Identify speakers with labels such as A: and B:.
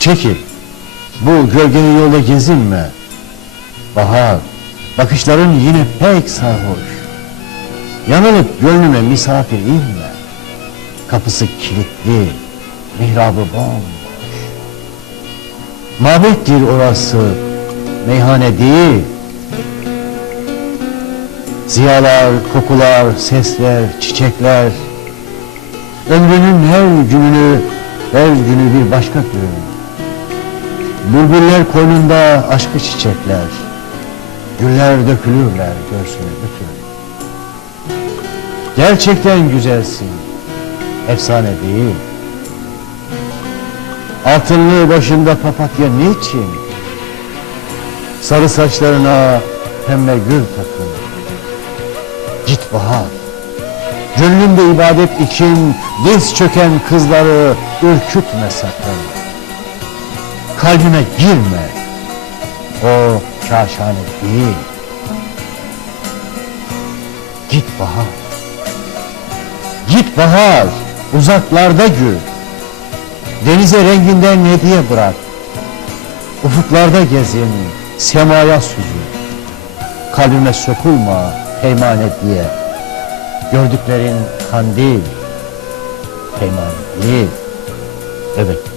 A: Çekil. Bu gölgeli yolda gezinme. Bahar, bakışların yine pek sarhoş. Yanılıp gönlüme misafir inme. Kapısı kilitli, mihrabı bomboş. Mabettir orası, meyhane değil. Ziyalar, kokular, sesler, çiçekler. Ömrünün her gününü, her günü bir başka gün. Bülbüller koynunda aşkı çiçekler. Güller dökülürler göğsüne bütün. Gerçekten güzelsin. Efsane değil. Altınlı başında papatya niçin? Sarı saçlarına pembe gül takın. Git bahar. Gönlümde ibadet için diz çöken kızları ürkütme sakın. Kalbime girme. O kaşhane değil. Git bahar. Git bahar. Uzaklarda gül. Denize renginden hediye bırak. Ufuklarda gezin, semaya süzül. Kalbime sokulma peymane diye. Gördüklerin kandil, peymane değil. Evet.